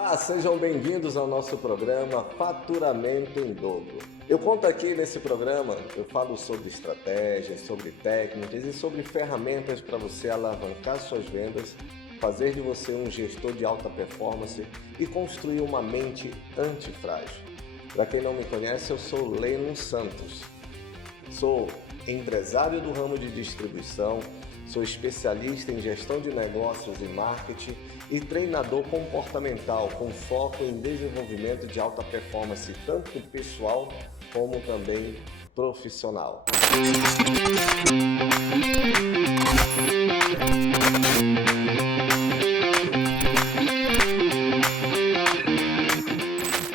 Olá, sejam bem-vindos ao nosso programa Faturamento em Dobro. Eu conto aqui nesse programa, eu falo sobre estratégias, sobre técnicas e sobre ferramentas para você alavancar suas vendas, fazer de você um gestor de alta performance e construir uma mente antifrágil. Para quem não me conhece, eu sou Leno Santos. Sou empresário do ramo de distribuição, sou especialista em gestão de negócios e marketing e treinador comportamental com foco em desenvolvimento de alta performance, tanto pessoal como também profissional.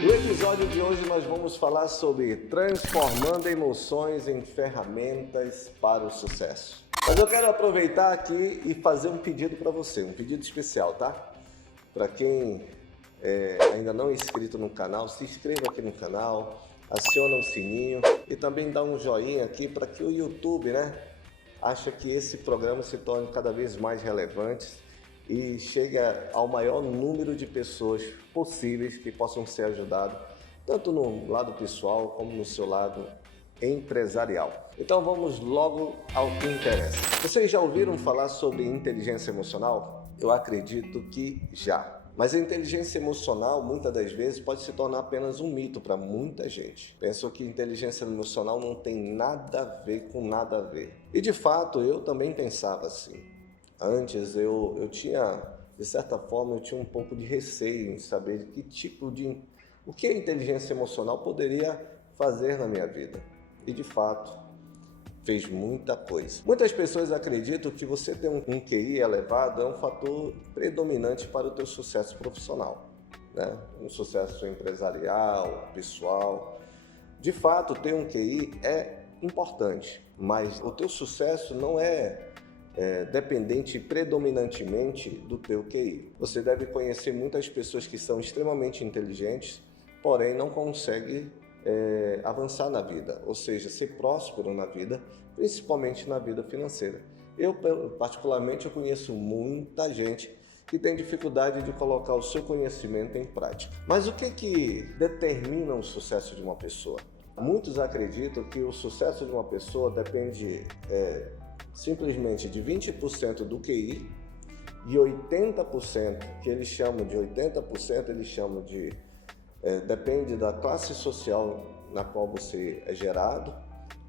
No episódio de hoje nós vamos falar sobre transformando emoções em ferramentas para o sucesso. Mas eu quero aproveitar aqui e fazer um pedido para você, um pedido especial, tá? Para quem ainda não é inscrito no canal, se inscreva aqui no canal, aciona o sininho e também dá um joinha aqui para que o YouTube, ache que esse programa se torne cada vez mais relevante e chegue ao maior número de pessoas possíveis que possam ser ajudadas, tanto no lado pessoal como no seu lado empresarial. Então vamos logo ao que interessa. Vocês já ouviram falar sobre inteligência emocional? Eu acredito que já. Mas a inteligência emocional, muitas das vezes, pode se tornar apenas um mito para muita gente. Pensou que inteligência emocional não tem nada a ver com nada a ver. E de fato, eu também pensava assim. Antes eu tinha, de certa forma, eu tinha um pouco de receio em saber o que a inteligência emocional poderia fazer na minha vida. E de fato, fez muita coisa. Muitas pessoas acreditam que você ter um QI elevado é um fator predominante para o teu sucesso profissional, um sucesso empresarial, pessoal. De fato, ter um QI é importante, mas o teu sucesso não é dependente predominantemente do teu QI. Você deve conhecer muitas pessoas que são extremamente inteligentes, porém não conseguem avançar na vida, ou seja, ser próspero na vida, principalmente na vida financeira. Eu, particularmente, eu conheço muita gente que tem dificuldade de colocar o seu conhecimento em prática. Mas o que determina o sucesso de uma pessoa? Muitos acreditam que o sucesso de uma pessoa depende simplesmente de 20% do QI e 80%, que eles chamam de depende da classe social na qual você é gerado,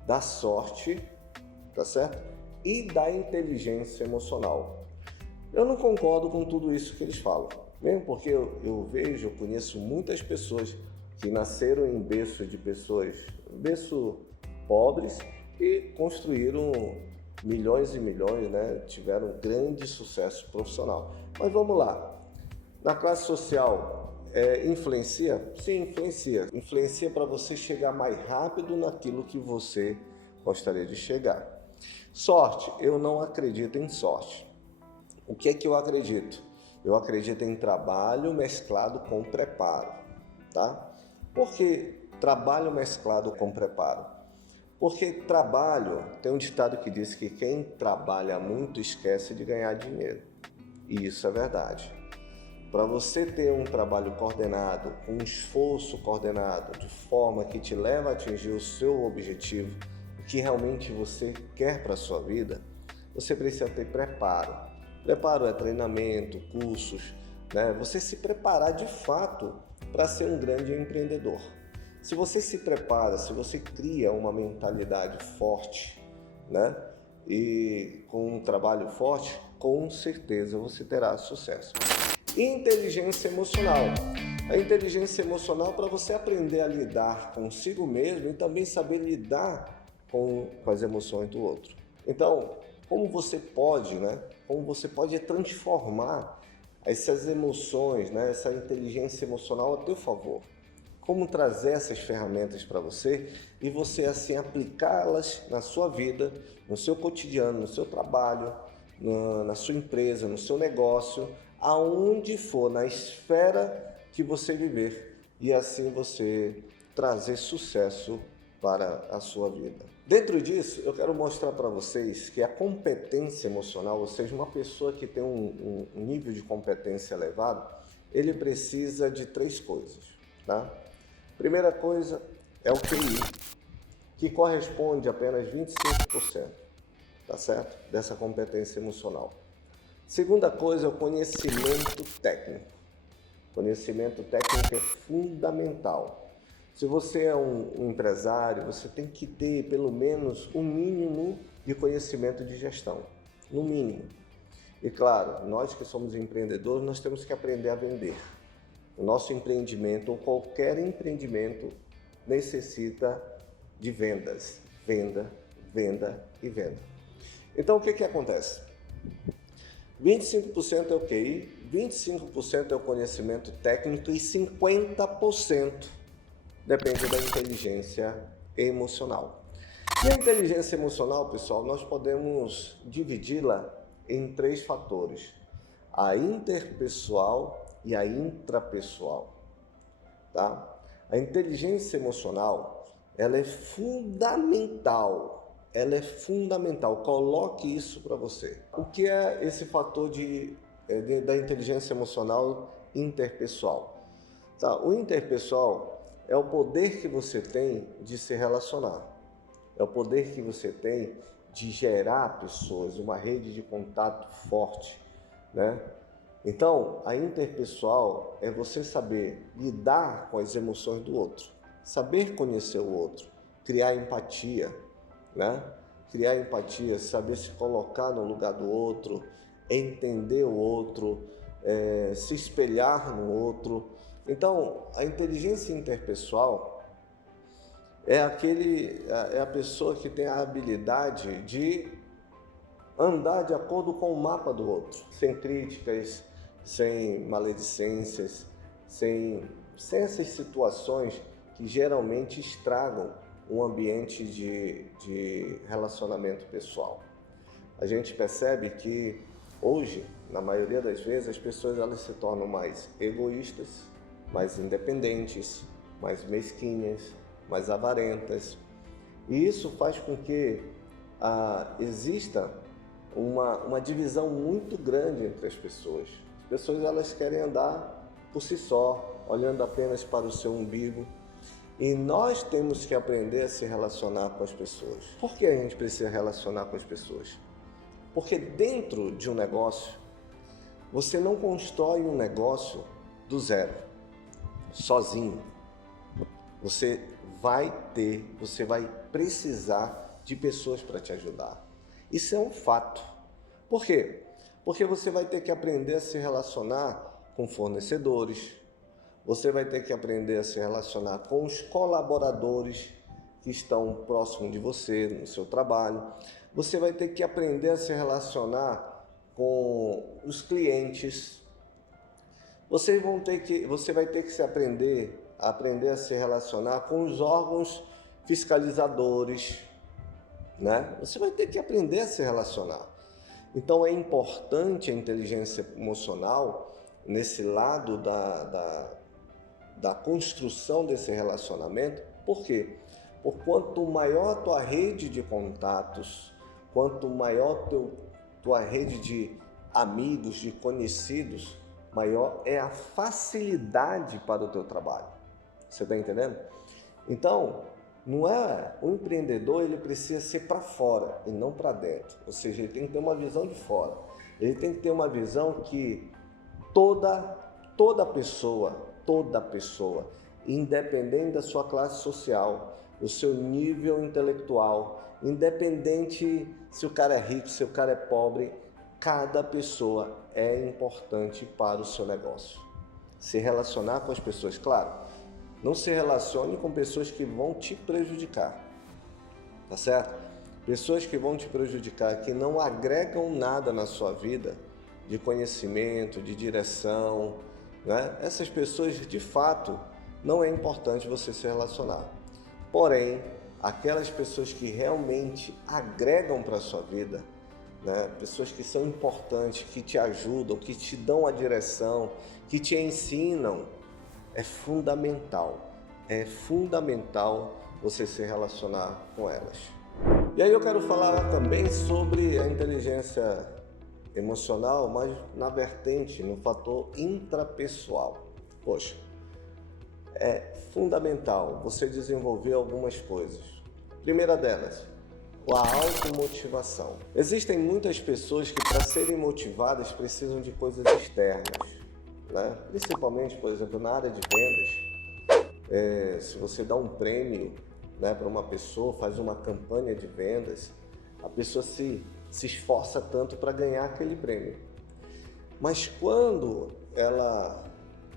da sorte, tá certo? E da inteligência emocional. Eu não concordo com tudo isso que eles falam, mesmo porque eu conheço muitas pessoas que nasceram em berço pobres e construíram milhões e milhões, tiveram grande sucesso profissional. Mas vamos lá, na classe social, influencia? Sim, influencia. Influencia para você chegar mais rápido naquilo que você gostaria de chegar. Sorte, eu não acredito em sorte. O que é que eu acredito? Eu acredito em trabalho mesclado com preparo, tá? Por que trabalho mesclado com preparo? Porque tem um ditado que diz que quem trabalha muito esquece de ganhar dinheiro. E isso é verdade. Para você ter um trabalho coordenado, um esforço coordenado, de forma que te leva a atingir o seu objetivo, o que realmente você quer para a sua vida, você precisa ter preparo. Preparo é treinamento, cursos, você se preparar de fato para ser um grande empreendedor. Se você se prepara, se você cria uma mentalidade forte, e com um trabalho forte, com certeza você terá sucesso. Inteligência emocional. A inteligência emocional para você aprender a lidar consigo mesmo e também saber lidar com as emoções do outro. Então, como você pode transformar essas emoções, essa inteligência emocional a teu favor? Como trazer essas ferramentas para você e você assim aplicá-las na sua vida, no seu cotidiano, no seu trabalho, na sua empresa, no seu negócio, aonde for, na esfera que você viver, e assim você trazer sucesso para a sua vida. Dentro disso, eu quero mostrar para vocês que a competência emocional, ou seja, uma pessoa que tem um nível de competência elevado, ele precisa de 3 coisas, tá? Primeira coisa é o QI, que corresponde a apenas 25%, tá certo? Dessa competência emocional. Segunda coisa é o conhecimento técnico. Conhecimento técnico é fundamental. Se você é um empresário, você tem que ter pelo menos um mínimo de conhecimento de gestão, no mínimo. E claro, nós que somos empreendedores, nós temos que aprender a vender. O nosso empreendimento ou qualquer empreendimento necessita de vendas. Venda, venda e venda. Então o que acontece? 25% é o QI, 25% é o conhecimento técnico e 50% depende da inteligência emocional. E a inteligência emocional, pessoal, nós podemos dividi-la em 3 fatores: a interpessoal e a intrapessoal, tá? A inteligência emocional, ela é fundamental. Ela é fundamental. Coloque isso para você. O que é esse fator da inteligência emocional interpessoal? Tá? O interpessoal é o poder que você tem de se relacionar. É o poder que você tem de gerar pessoas, uma rede de contato forte, né? Então, a interpessoal é você saber lidar com as emoções do outro, saber conhecer o outro, criar empatia, né? Criar empatia, saber se colocar no lugar do outro, entender o outro, se espelhar no outro. Então, a inteligência interpessoal é a pessoa que tem a habilidade de andar de acordo com o mapa do outro, sem críticas, sem maledicências, sem essas situações que geralmente estragam um ambiente de relacionamento pessoal. A gente percebe que hoje, na maioria das vezes, as pessoas elas se tornam mais egoístas, mais independentes, mais mesquinhas, mais avarentas. E isso faz com que exista uma divisão muito grande entre as pessoas. As pessoas elas querem andar por si só, olhando apenas para o seu umbigo. E nós temos que aprender a se relacionar com as pessoas. Por que a gente precisa relacionar com as pessoas? Porque dentro de um negócio, você não constrói um negócio do zero, sozinho. Você vai precisar de pessoas para te ajudar. Isso é um fato. Por quê? Porque você vai ter que aprender a se relacionar com fornecedores, você vai ter que aprender a se relacionar com os colaboradores que estão próximos de você, no seu trabalho. Você vai ter que aprender a se relacionar com os clientes. Você vai ter que aprender a se relacionar com os órgãos fiscalizadores, né? Você vai ter que aprender a se relacionar. Então é importante a inteligência emocional nesse lado da construção desse relacionamento. Por quê? Por quanto maior a tua rede de contatos, quanto maior tua rede de amigos, de conhecidos, maior é a facilidade para o teu trabalho. Você está entendendo? Então, o empreendedor ele precisa ser para fora e não para dentro. Ou seja, ele tem que ter uma visão de fora. Ele tem que ter uma visão que toda pessoa, independente da sua classe social, do seu nível intelectual, independente se o cara é rico, se o cara é pobre, cada pessoa é importante para o seu negócio. Se relacionar com as pessoas, claro, não se relacione com pessoas que vão te prejudicar, tá certo? Pessoas que vão te prejudicar, que não agregam nada na sua vida, de conhecimento, de direção, né? Essas pessoas, de fato, não é importante você se relacionar. Porém, aquelas pessoas que realmente agregam para a sua vida, né? Pessoas que são importantes, que te ajudam, que te dão a direção, que te ensinam, é fundamental você se relacionar com elas. E aí eu quero falar também sobre a inteligência emocional, mas na vertente, no fator intrapessoal. Poxa, é fundamental você desenvolver algumas coisas. Primeira delas, a automotivação. Existem muitas pessoas que, para serem motivadas, precisam de coisas externas, né? Principalmente, por exemplo, na área de vendas. Se você dá um prêmio, né, para uma pessoa, faz uma campanha de vendas, a pessoa se esforça tanto para ganhar aquele prêmio. Mas quando ela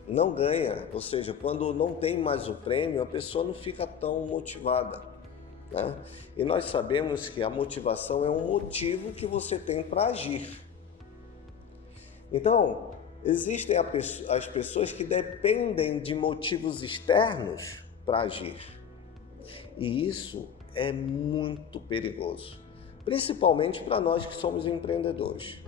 não ganha, ou seja, quando não tem mais o prêmio, a pessoa não fica tão motivada, né? E nós sabemos que a motivação é um motivo que você tem para agir. Então, existem as pessoas que dependem de motivos externos para agir. E isso é muito perigoso, principalmente para nós que somos empreendedores.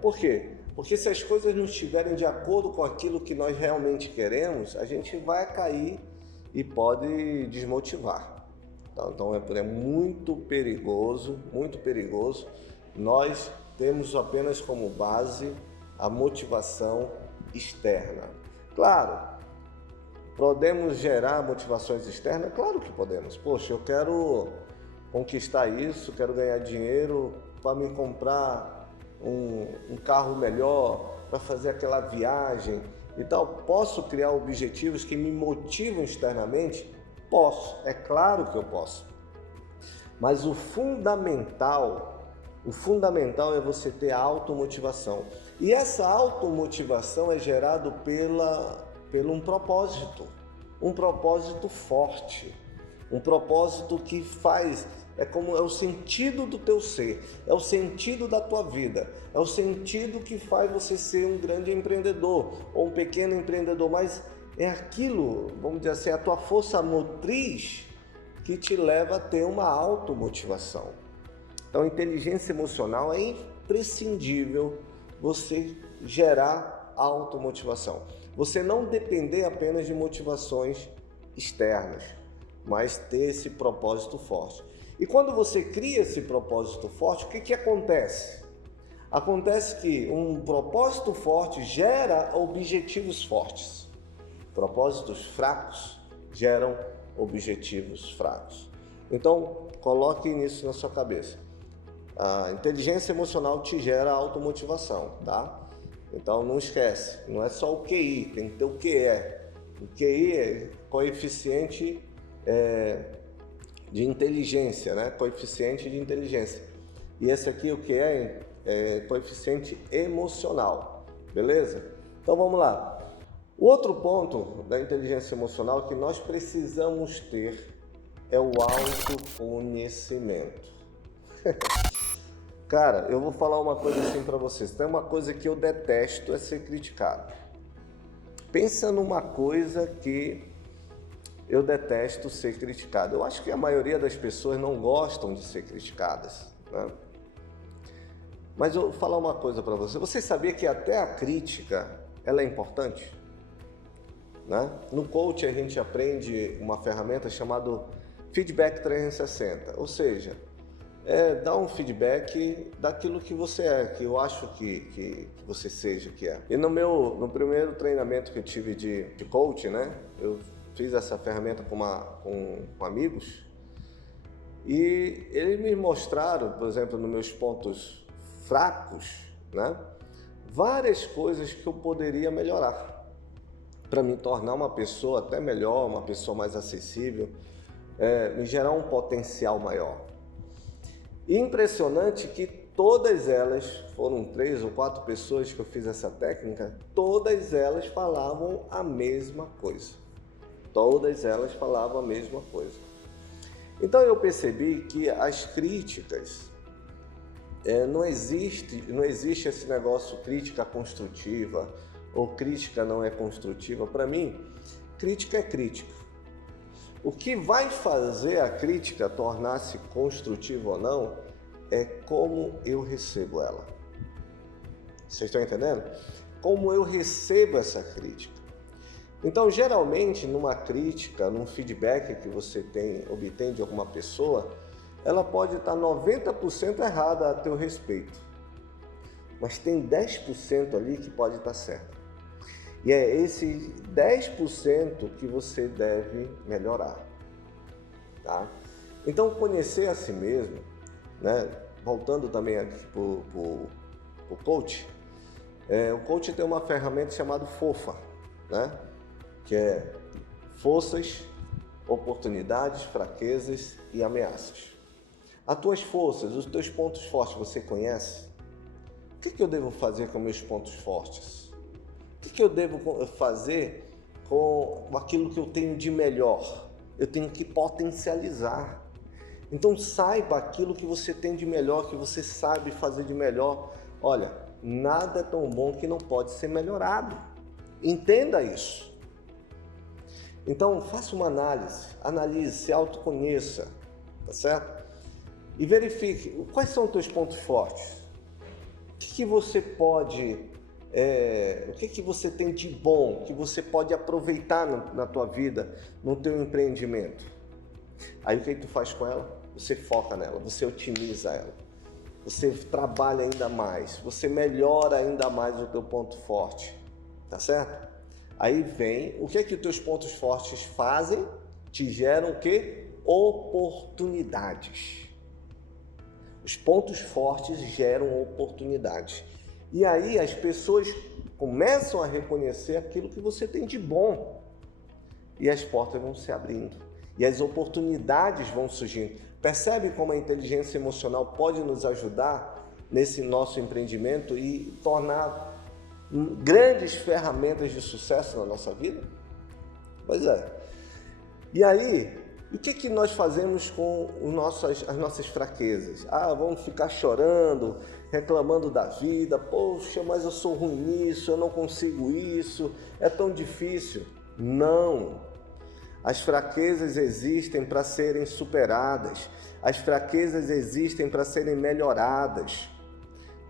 Por quê? Porque se as coisas não estiverem de acordo com aquilo que nós realmente queremos, a gente vai cair e pode desmotivar. Então é muito perigoso, muito perigoso. Nós temos apenas como base a motivação externa. Claro, podemos gerar motivações externas? Claro que podemos. Poxa, eu quero conquistar isso, quero ganhar dinheiro para me comprar um carro melhor, para fazer aquela viagem e tal. Posso criar objetivos que me motivam externamente? Posso, é claro que eu posso. Mas o fundamental é você ter automotivação. E essa automotivação é gerada por um propósito forte, um propósito que faz, é o sentido do teu ser, é o sentido da tua vida, é o sentido que faz você ser um grande empreendedor ou um pequeno empreendedor, mas é aquilo, vamos dizer assim, a tua força motriz que te leva a ter uma automotivação. Então, inteligência emocional é imprescindível você gerar automotivação. Você não depender apenas de motivações externas, mas ter esse propósito forte. E quando você cria esse propósito forte, o que acontece? Acontece que um propósito forte gera objetivos fortes. Propósitos fracos geram objetivos fracos. Então, coloque isso na sua cabeça. A inteligência emocional te gera automotivação, tá? Então não esquece, não é só o QI, tem que ter o QE. O QI é coeficiente de inteligência, né? Coeficiente de inteligência. E esse aqui, o que é coeficiente emocional, beleza? Então vamos lá. O outro ponto da inteligência emocional que nós precisamos ter é o autoconhecimento. Cara, eu vou falar uma coisa assim para vocês. Tem uma coisa que eu detesto, é ser criticado. Pensa numa coisa que eu detesto, ser criticado. Eu acho que a maioria das pessoas não gostam de ser criticadas, né? Mas eu vou falar uma coisa para você. Você sabia que até a crítica, ela é importante? Né? No coaching a gente aprende uma ferramenta chamada Feedback 360, ou seja, dar um feedback daquilo que você é, que eu acho que você seja, que é. E no primeiro treinamento que eu tive de coaching, né, eu fiz essa ferramenta com amigos e eles me mostraram, por exemplo, nos meus pontos fracos, né, várias coisas que eu poderia melhorar para me tornar uma pessoa até melhor, uma pessoa mais acessível, me gerar um potencial maior. E impressionante que todas elas, foram 3 ou 4 pessoas que eu fiz essa técnica, todas elas falavam a mesma coisa. Todas elas falavam a mesma coisa. Então eu percebi que as críticas, não existe esse negócio crítica construtiva ou crítica não é construtiva. Para mim, crítica é crítica. O que vai fazer a crítica tornar-se construtiva ou não é como eu recebo ela. Vocês estão entendendo? Como eu recebo essa crítica. Então, geralmente, numa crítica, num feedback que você obtém de alguma pessoa, ela pode estar 90% errada a teu respeito. mas tem 10% ali que pode estar certo. E é esse 10% que você deve melhorar, tá? Então, conhecer a si mesmo, né? Voltando também aqui para o coach, o coach tem uma ferramenta chamada FOFA, né? Que é forças, oportunidades, fraquezas e ameaças. As tuas forças, os teus pontos fortes, você conhece? O que eu devo fazer com meus pontos fortes? O que eu devo fazer com aquilo que eu tenho de melhor? Eu tenho que potencializar. Então saiba aquilo que você tem de melhor, que você sabe fazer de melhor. Olha, nada é tão bom que não pode ser melhorado. Entenda isso. Então faça uma analise, se autoconheça, tá certo? E verifique quais são os teus pontos fortes. O que você pode, o que você tem de bom, que você pode aproveitar na tua vida, no teu empreendimento. Aí o que tu faz com ela? Você foca nela, você otimiza ela, você trabalha ainda mais, você melhora ainda mais o teu ponto forte, tá certo? Aí vem, o que é que os teus pontos fortes fazem? Te geram o quê? Oportunidades. Os pontos fortes geram oportunidades. E aí as pessoas começam a reconhecer aquilo que você tem de bom. E as portas vão se abrindo. E as oportunidades vão surgindo. Percebe como a inteligência emocional pode nos ajudar nesse nosso empreendimento e tornar grandes ferramentas de sucesso na nossa vida? Pois é. E aí, o que nós fazemos com as nossas fraquezas? Vamos ficar chorando, reclamando da vida. Poxa, mas eu sou ruim nisso, eu não consigo isso, é tão difícil. Não. As fraquezas existem para serem superadas. As fraquezas existem para serem melhoradas.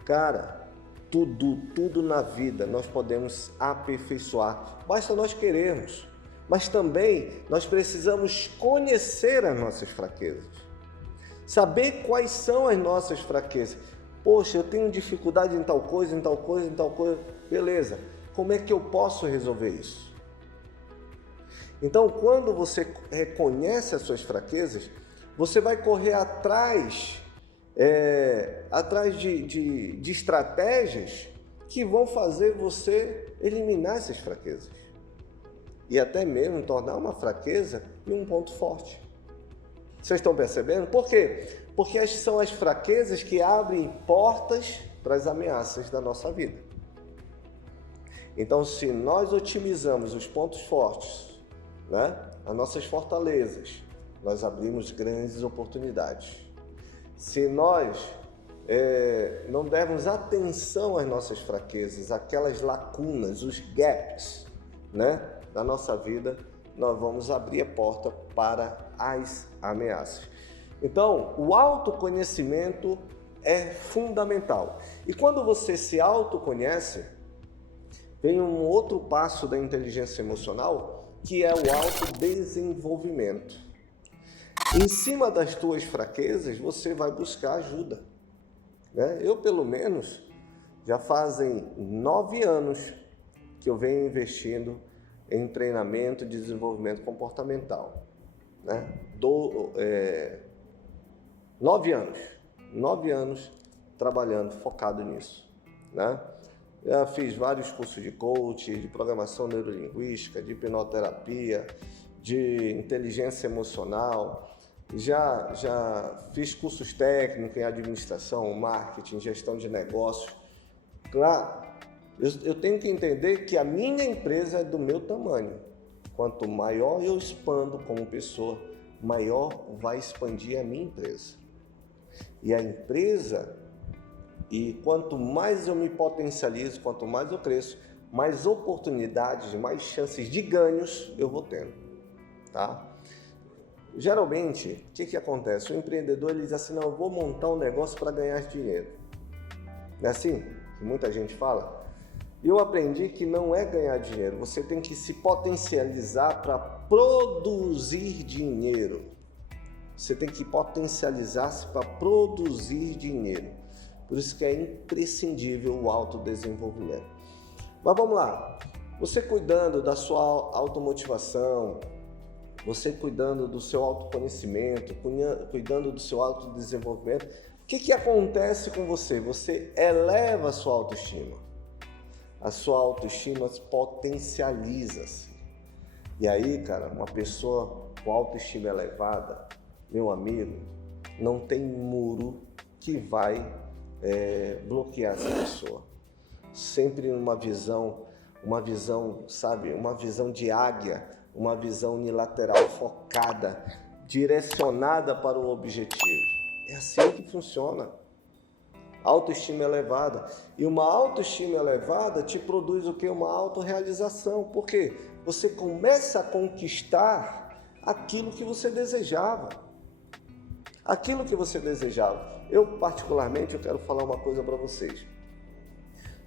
Cara, tudo na vida nós podemos aperfeiçoar. Basta nós querermos. Mas também nós precisamos conhecer as nossas fraquezas. Saber quais são as nossas fraquezas. Poxa, eu tenho dificuldade em tal coisa, em tal coisa, em tal coisa. Beleza, como é que eu posso resolver isso? Então, quando você reconhece as suas fraquezas, você vai correr atrás de estratégias que vão fazer você eliminar essas fraquezas. E até mesmo tornar uma fraqueza em um ponto forte. Vocês estão percebendo? Por quê? Porque são as fraquezas que abrem portas para as ameaças da nossa vida. Então, se nós otimizamos os pontos fortes, né, as nossas fortalezas, nós abrimos grandes oportunidades. Se nós não dermos atenção às nossas fraquezas, aquelas lacunas, os gaps, né, na nossa vida, nós vamos abrir a porta para as ameaças. Então, o autoconhecimento é fundamental. E quando você se autoconhece, vem um outro passo da inteligência emocional, que é o autodesenvolvimento. Em cima das tuas fraquezas, você vai buscar ajuda, né? Eu, pelo menos, já fazem 9 anos que eu venho investindo em treinamento de desenvolvimento comportamental, né? 9 anos trabalhando, focado nisso, né? Já fiz vários cursos de coaching, de programação neurolinguística, de hipnoterapia, de inteligência emocional, já fiz cursos técnicos em administração, marketing, gestão de negócios. Claro, eu tenho que entender que a minha empresa é do meu tamanho. Quanto maior eu expando como pessoa, maior vai expandir a minha empresa. E a empresa, e quanto mais eu me potencializo, quanto mais eu cresço, mais oportunidades, mais chances de ganhos eu vou tendo, tá? Geralmente, o que acontece? O empreendedor ele diz assim, não, eu vou montar um negócio para ganhar dinheiro. Não é assim que muita gente fala? Eu aprendi que não é ganhar dinheiro, você tem que se potencializar para produzir dinheiro. Você tem que potencializar-se para produzir dinheiro. Por isso que é imprescindível o autodesenvolvimento. Mas vamos lá, você cuidando da sua automotivação, você cuidando do seu autoconhecimento, cuidando do seu autodesenvolvimento, o que acontece com você? Você eleva a sua autoestima. A sua autoestima se potencializa-se. E aí, cara, uma pessoa com autoestima elevada, meu amigo, não tem muro que vai bloquear essa pessoa. Sempre uma visão, sabe, uma visão de águia, uma visão unilateral, focada, direcionada para o objetivo. É assim que funciona. Autoestima elevada. E uma autoestima elevada te produz o quê? Uma autorrealização. Por quê? Você começa a conquistar aquilo que você desejava. Aquilo que você desejava. Eu, particularmente, eu quero falar uma coisa para vocês.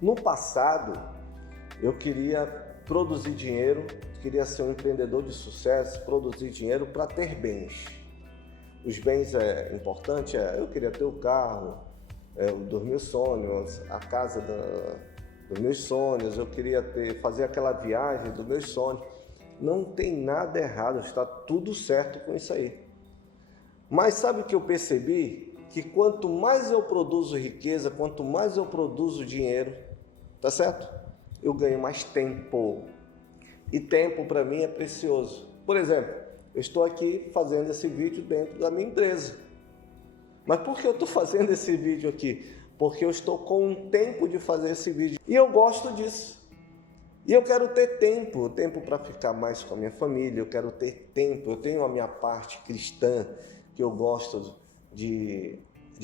No passado, eu queria produzir dinheiro, queria ser um empreendedor de sucesso, produzir dinheiro para ter bens. Os bens é importante, eu queria ter o carro, dos meus sonhos, a casa dos meus sonhos, eu queria fazer aquela viagem dos meus sonhos. Não tem nada errado, está tudo certo com isso aí. Mas sabe o que eu percebi? Que quanto mais eu produzo riqueza, quanto mais eu produzo dinheiro, tá certo? Eu ganho mais tempo. E tempo para mim é precioso. Por exemplo, eu estou aqui fazendo esse vídeo dentro da minha empresa. Mas por que eu estou fazendo esse vídeo aqui? Porque eu estou com um tempo de fazer esse vídeo. E eu gosto disso. E eu quero ter tempo para ficar mais com a minha família, eu quero ter tempo, eu tenho a minha parte cristã, que eu gosto de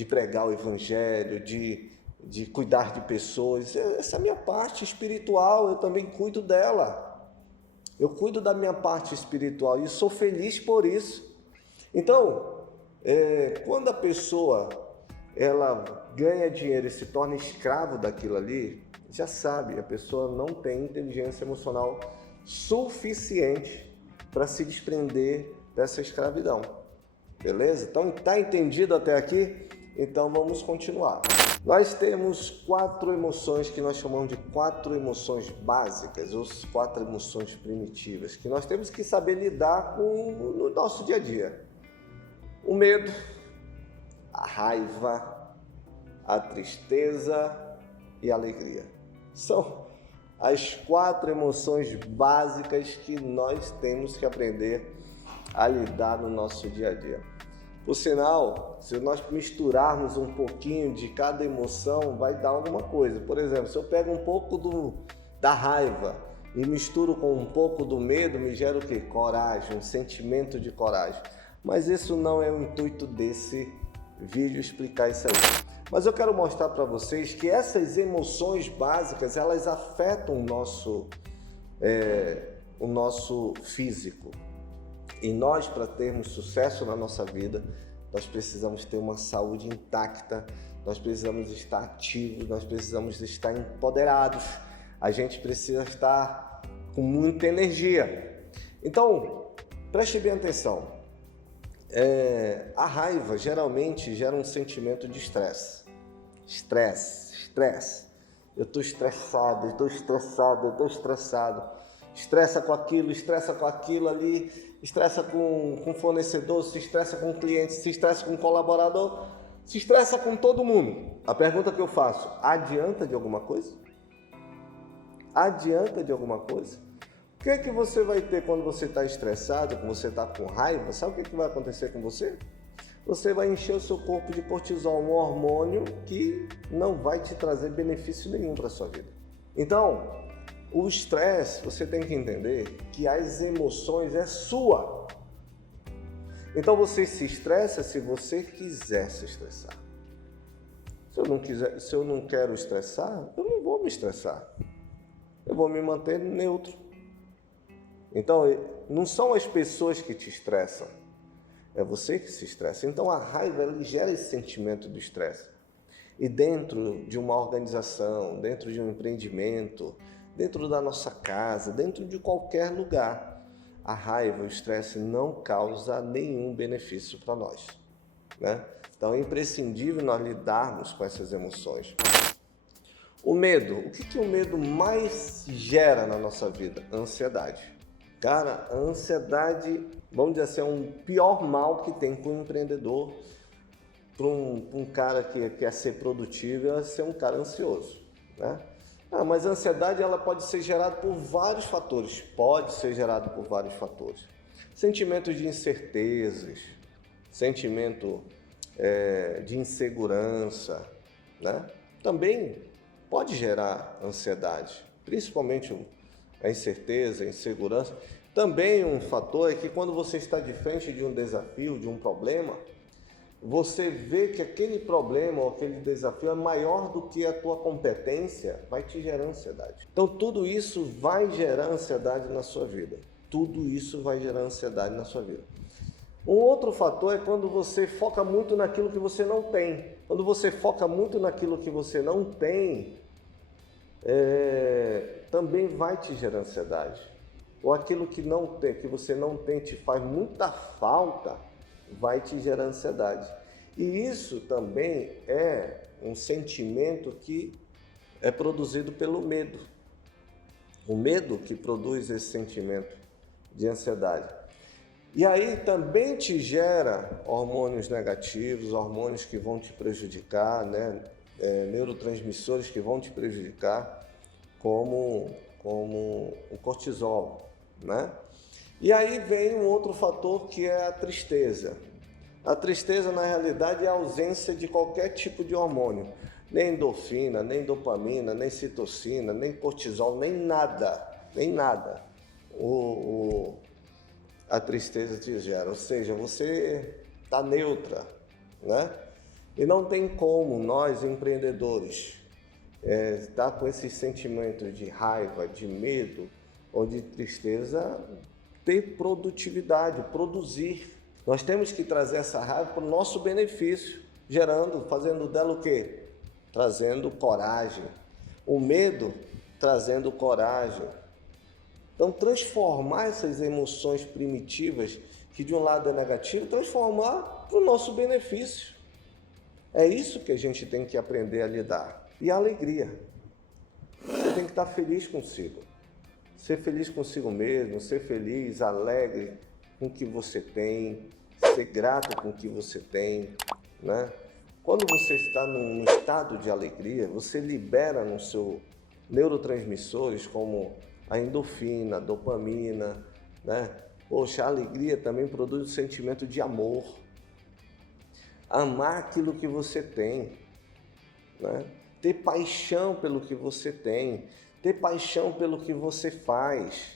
pregar o evangelho, de cuidar de pessoas. Essa é a minha parte espiritual, eu também cuido dela. Eu cuido da minha parte espiritual e sou feliz por isso. Então, quando a pessoa ela ganha dinheiro e se torna escravo daquilo ali, já sabe, a pessoa não tem inteligência emocional suficiente para se desprender dessa escravidão. Beleza? Então, está entendido até aqui? Então, vamos continuar. Nós temos 4 emoções que nós chamamos de 4 emoções básicas, ou 4 emoções primitivas, que nós temos que saber lidar com no nosso dia a dia. O medo, a raiva, a tristeza e a alegria. São as 4 emoções básicas que nós temos que aprender a lidar no nosso dia a dia. Por sinal, se nós misturarmos um pouquinho de cada emoção, vai dar alguma coisa. Por exemplo, se eu pego um pouco da raiva e misturo com um pouco do medo, me gera o quê? Coragem, um sentimento de coragem. Mas isso não é o intuito desse vídeo, explicar isso aí. Mas eu quero mostrar para vocês que essas emoções básicas, elas afetam o nosso físico. E nós, para termos sucesso na nossa vida, nós precisamos ter uma saúde intacta, nós precisamos estar ativos, nós precisamos estar empoderados, a gente precisa estar com muita energia. Então, preste bem atenção. A raiva geralmente gera um sentimento de estresse. Estresse. Eu estou estressado, eu estou estressado. Estressa com aquilo ali, estressa com o fornecedor, se estressa com o cliente, se estressa com o colaborador, se estressa com todo mundo. A pergunta que eu faço, adianta de alguma coisa? Adianta de alguma coisa? O que é que você vai ter quando você está estressado, quando você está com raiva? Sabe o que vai acontecer com você? Você vai encher o seu corpo de cortisol, um hormônio que não vai te trazer benefício nenhum para a sua vida. Então, o estresse, você tem que entender que as emoções é sua. Então você se estressa se você quiser se estressar. Se eu não quero estressar, eu não vou me estressar. Eu vou me manter neutro. Então, não são as pessoas que te estressam, é você que se estressa. Então a raiva ela gera esse sentimento do estresse. E dentro de uma organização, dentro de um empreendimento, dentro da nossa casa, dentro de qualquer lugar, a raiva, o estresse não causa nenhum benefício para nós, né? Então é imprescindível nós lidarmos com essas emoções. O medo. O que o medo mais gera na nossa vida? Ansiedade. Cara, a ansiedade, vamos dizer assim, é um pior mal que tem para um empreendedor, para um cara que quer ser produtivo, é ser um cara ansioso, né? Mas a ansiedade ela pode ser gerada por vários fatores. Pode ser gerada por vários fatores. Sentimentos de incertezas, sentimento de insegurança, né? Também pode gerar ansiedade, principalmente a incerteza, a insegurança. Também um fator é que quando você está de frente de um desafio, de um problema, você vê que aquele problema ou aquele desafio é maior do que a tua competência, vai te gerar ansiedade. Então tudo isso vai gerar ansiedade na sua vida. Tudo isso vai gerar ansiedade na sua vida. Um outro fator é quando você foca muito naquilo que você não tem. Quando você foca muito naquilo que você não tem, também vai te gerar ansiedade. Ou aquilo que você não tem te faz muita falta, vai te gerar ansiedade. E isso também é um sentimento que é produzido pelo medo. O medo que produz esse sentimento de ansiedade. E aí também te gera hormônios negativos, hormônios que vão te prejudicar, né? Neurotransmissores que vão te prejudicar, como o cortisol, né? E aí vem um outro fator que é a tristeza. A tristeza, na realidade, é a ausência de qualquer tipo de hormônio. Nem endorfina, nem dopamina, nem citocina, nem cortisol, nem nada. Nem nada. A tristeza te gera. Ou seja, você está neutra, né? E não tem como nós, empreendedores, estar com esses sentimentos de raiva, de medo ou de tristeza, ter produtividade, produzir. Nós temos que trazer essa raiva para o nosso benefício, fazendo dela o quê? Trazendo coragem. O medo trazendo coragem. Então, transformar essas emoções primitivas, que de um lado é negativo, transformar para o nosso benefício. É isso que a gente tem que aprender a lidar. E a alegria. Você tem que estar feliz consigo. Ser feliz consigo mesmo, ser feliz, alegre com o que você tem, ser grato com o que você tem, né? Quando você está num estado de alegria, você libera no seu neurotransmissores como a endorfina, a dopamina, né? Poxa, a alegria também produz o sentimento de amor. Amar aquilo que você tem, né? Ter paixão pelo que você tem, ter paixão pelo que você faz.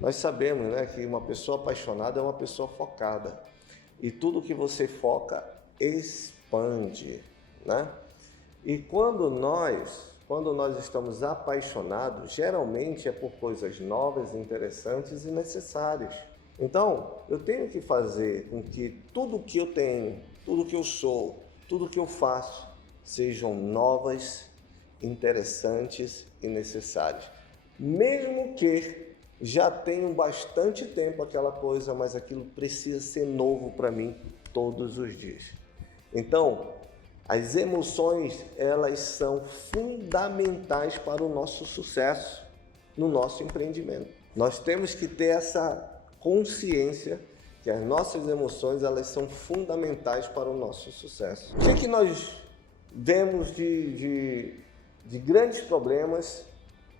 Nós sabemos, né, que uma pessoa apaixonada é uma pessoa focada. E tudo que você foca expande, né? E quando nós estamos apaixonados, geralmente é por coisas novas, interessantes e necessárias. Então, eu tenho que fazer com que tudo que eu tenho, tudo que eu sou, tudo que eu faço, sejam novas, interessantes e necessárias. Mesmo que já tenham bastante tempo aquela coisa, mas aquilo precisa ser novo para mim todos os dias. Então, as emoções, elas são fundamentais para o nosso sucesso no nosso empreendimento. Nós temos que ter essa consciência que as nossas emoções, elas são fundamentais para o nosso sucesso. O que nós vemos de grandes problemas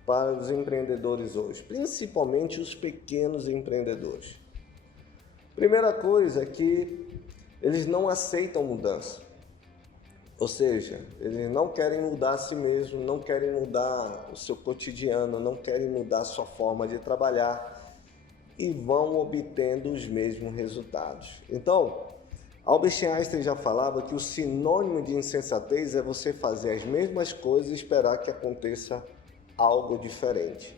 para os empreendedores hoje, principalmente os pequenos empreendedores? Primeira coisa é que eles não aceitam mudança. Ou seja, eles não querem mudar a si mesmo, não querem mudar o seu cotidiano, não querem mudar a sua forma de trabalhar e vão obtendo os mesmos resultados. Então, Albert Einstein já falava que o sinônimo de insensatez é você fazer as mesmas coisas e esperar que aconteça algo diferente.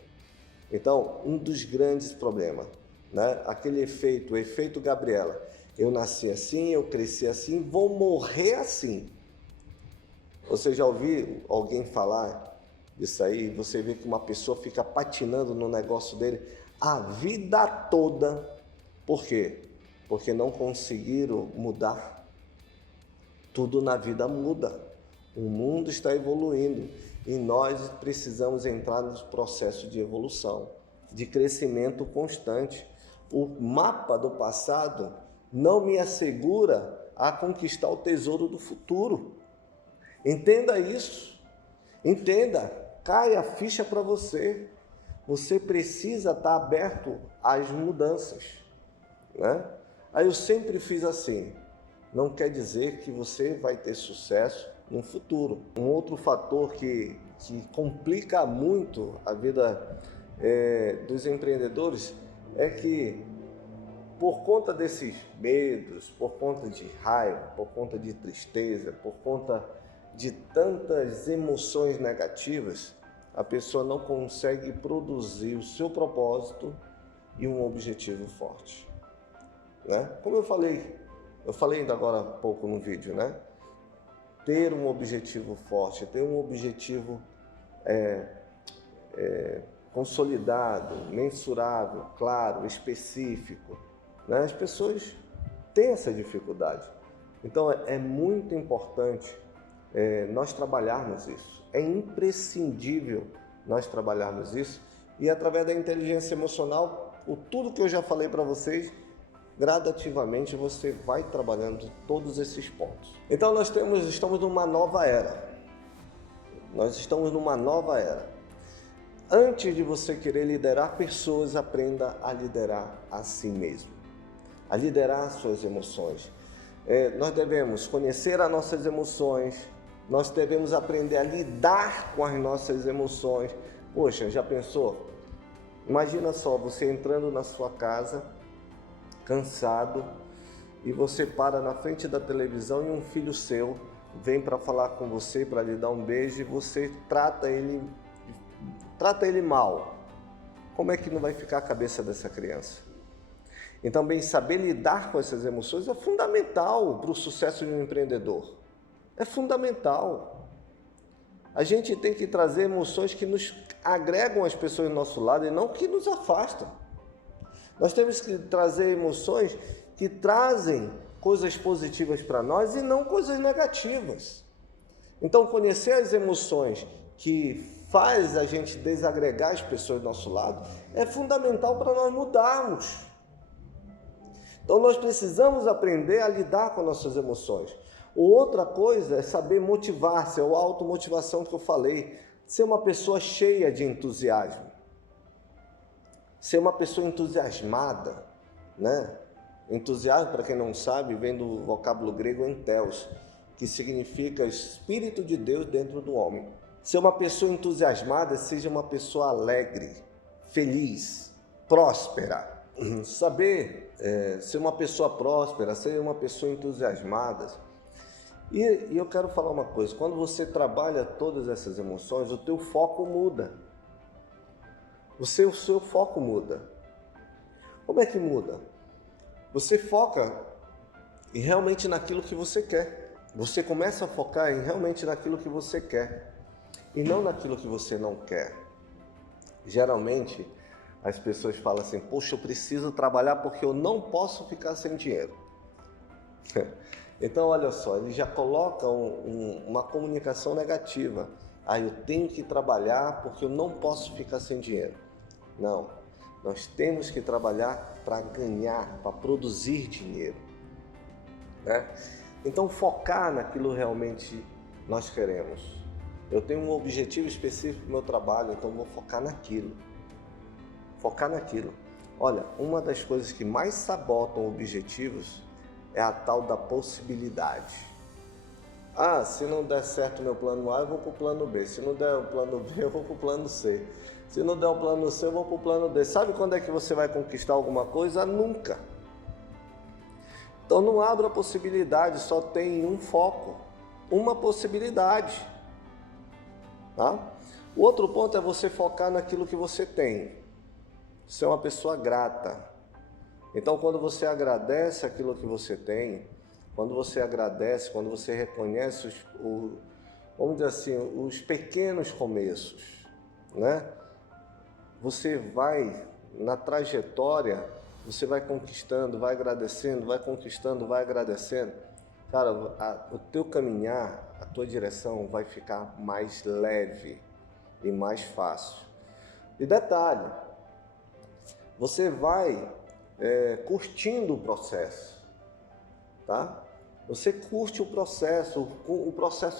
Então, um dos grandes problemas, né? Aquele o efeito Gabriela. Eu nasci assim, eu cresci assim, vou morrer assim. Você já ouviu alguém falar disso aí? Você vê que uma pessoa fica patinando no negócio dele a vida toda. Por quê? Porque não conseguiram mudar. Tudo na vida muda. O mundo está evoluindo e nós precisamos entrar no processo de evolução, de crescimento constante. O mapa do passado não me assegura a conquistar o tesouro do futuro. Entenda isso. Entenda. Cai a ficha para você. Você precisa estar aberto às mudanças, né? Aí eu sempre fiz assim. Não quer dizer que você vai ter sucesso no futuro. Um outro fator que complica muito a vida dos empreendedores é que, por conta desses medos, por conta de raiva, por conta de tristeza, por conta de tantas emoções negativas, a pessoa não consegue produzir o seu propósito e um objetivo forte, né? Como eu falei ainda agora há pouco no vídeo, né? Ter um objetivo forte, ter um objetivo consolidado, mensurável, claro, específico, né? As pessoas têm essa dificuldade. Então é muito importante nós trabalharmos isso. É imprescindível nós trabalharmos isso e, através da inteligência emocional, tudo que eu já falei para vocês, gradativamente você vai trabalhando todos esses pontos. Então nós estamos numa nova era. Nós estamos numa nova era. Antes de você querer liderar pessoas, aprenda a liderar a si mesmo, a liderar as suas emoções. Nós devemos conhecer as nossas emoções, nós devemos aprender a lidar com as nossas emoções. Poxa, já pensou? Imagina só, você entrando na sua casa, cansado, e você para na frente da televisão e um filho seu vem para falar com você, para lhe dar um beijo, e você trata ele mal. Como é que não vai ficar a cabeça dessa criança? E também saber lidar com essas emoções é fundamental para o sucesso de um empreendedor. É fundamental. A gente tem que trazer emoções que nos agregam as pessoas do nosso lado e não que nos afastam. Nós temos que trazer emoções que trazem coisas positivas para nós e não coisas negativas. Então, conhecer as emoções que faz a gente desagregar as pessoas do nosso lado é fundamental para nós mudarmos. Então, nós precisamos aprender a lidar com nossas emoções. Outra coisa é saber motivar-se, é a automotivação que eu falei. Ser uma pessoa cheia de entusiasmo. Ser uma pessoa entusiasmada, né? Entusiasmo, para quem não sabe, vem do vocábulo grego enteos, que significa Espírito de Deus dentro do homem. Ser uma pessoa entusiasmada, seja uma pessoa alegre, feliz, próspera. Saber ser uma pessoa próspera, ser uma pessoa entusiasmada. E eu quero falar uma coisa, quando você trabalha todas essas emoções, o teu foco muda. O seu foco muda. Como é que muda? Você foca realmente naquilo que você quer. Você começa a focar realmente naquilo que você quer e não naquilo que você não quer. Geralmente, as pessoas falam assim, poxa, eu preciso trabalhar porque eu não posso ficar sem dinheiro. Então, olha só, eles já colocam uma comunicação negativa. Eu tenho que trabalhar porque eu não posso ficar sem dinheiro. Não, nós temos que trabalhar para ganhar, para produzir dinheiro, né? Então, focar naquilo realmente nós queremos. Eu tenho um objetivo específico no meu trabalho, então vou focar naquilo. Focar naquilo. Olha, uma das coisas que mais sabotam objetivos é a tal da possibilidade. Se não der certo o meu plano A, eu vou para o plano B. Se não der o plano B, eu vou para o plano C. Se não der o plano C, eu vou para o plano D. Sabe quando é que você vai conquistar alguma coisa? Nunca. Então não abra a possibilidade, só tem um foco, uma possibilidade. Tá? O outro ponto é você focar naquilo que você tem. Você é uma pessoa grata. Então, quando você agradece aquilo que você tem, quando você agradece, quando você reconhece vamos dizer assim, os pequenos começos, né? Você vai, na trajetória, você vai conquistando, vai agradecendo, vai conquistando, vai agradecendo. cara, o teu caminhar, a tua direção vai ficar mais leve e mais fácil. E detalhe, você vai curtindo o processo, tá? Você curte o processo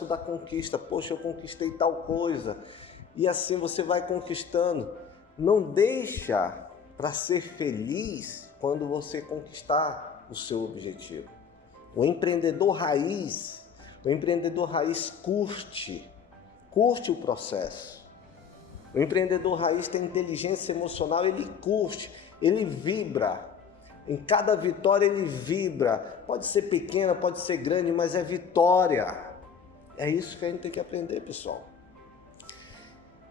da conquista. Poxa, eu conquistei tal coisa. E assim você vai conquistando. Não deixa para ser feliz quando você conquistar o seu objetivo. O empreendedor raiz curte o processo. O empreendedor raiz tem inteligência emocional, ele curte, ele vibra. Em cada vitória ele vibra. Pode ser pequena, pode ser grande, mas é vitória. É isso que a gente tem que aprender, pessoal.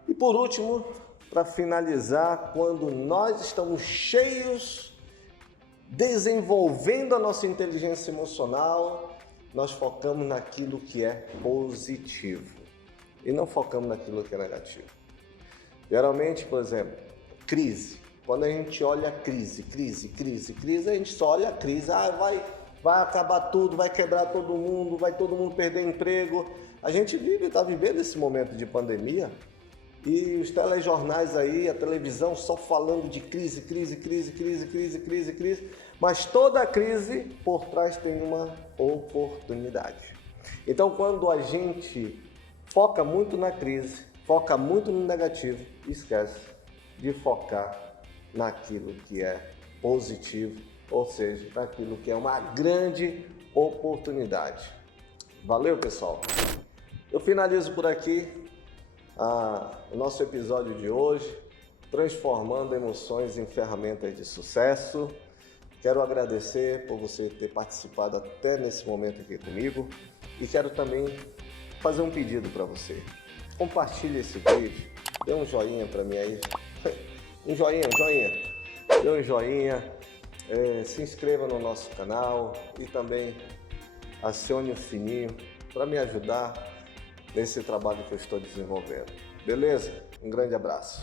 E por último, para finalizar, quando nós estamos cheios, desenvolvendo a nossa inteligência emocional, nós focamos naquilo que é positivo e não focamos naquilo que é negativo. Geralmente, por exemplo, crise. Quando a gente olha a crise, a gente só olha a crise. Vai acabar tudo, vai quebrar todo mundo, vai todo mundo perder emprego. A gente está vivendo esse momento de pandemia e os telejornais aí, a televisão só falando de crise. Mas toda crise por trás tem uma oportunidade. Então, quando a gente foca muito na crise, foca muito no negativo, esquece de focar naquilo que é positivo, ou seja, naquilo que é uma grande oportunidade. Valeu, pessoal! Eu finalizo por aqui o nosso episódio de hoje, transformando emoções em ferramentas de sucesso. Quero agradecer por você ter participado até nesse momento aqui comigo e quero também fazer um pedido para você. Compartilhe esse vídeo, dê um joinha para mim aí. Um joinha. Dê um joinha, se inscreva no nosso canal e também acione o sininho para me ajudar nesse trabalho que eu estou desenvolvendo. Beleza? Um grande abraço.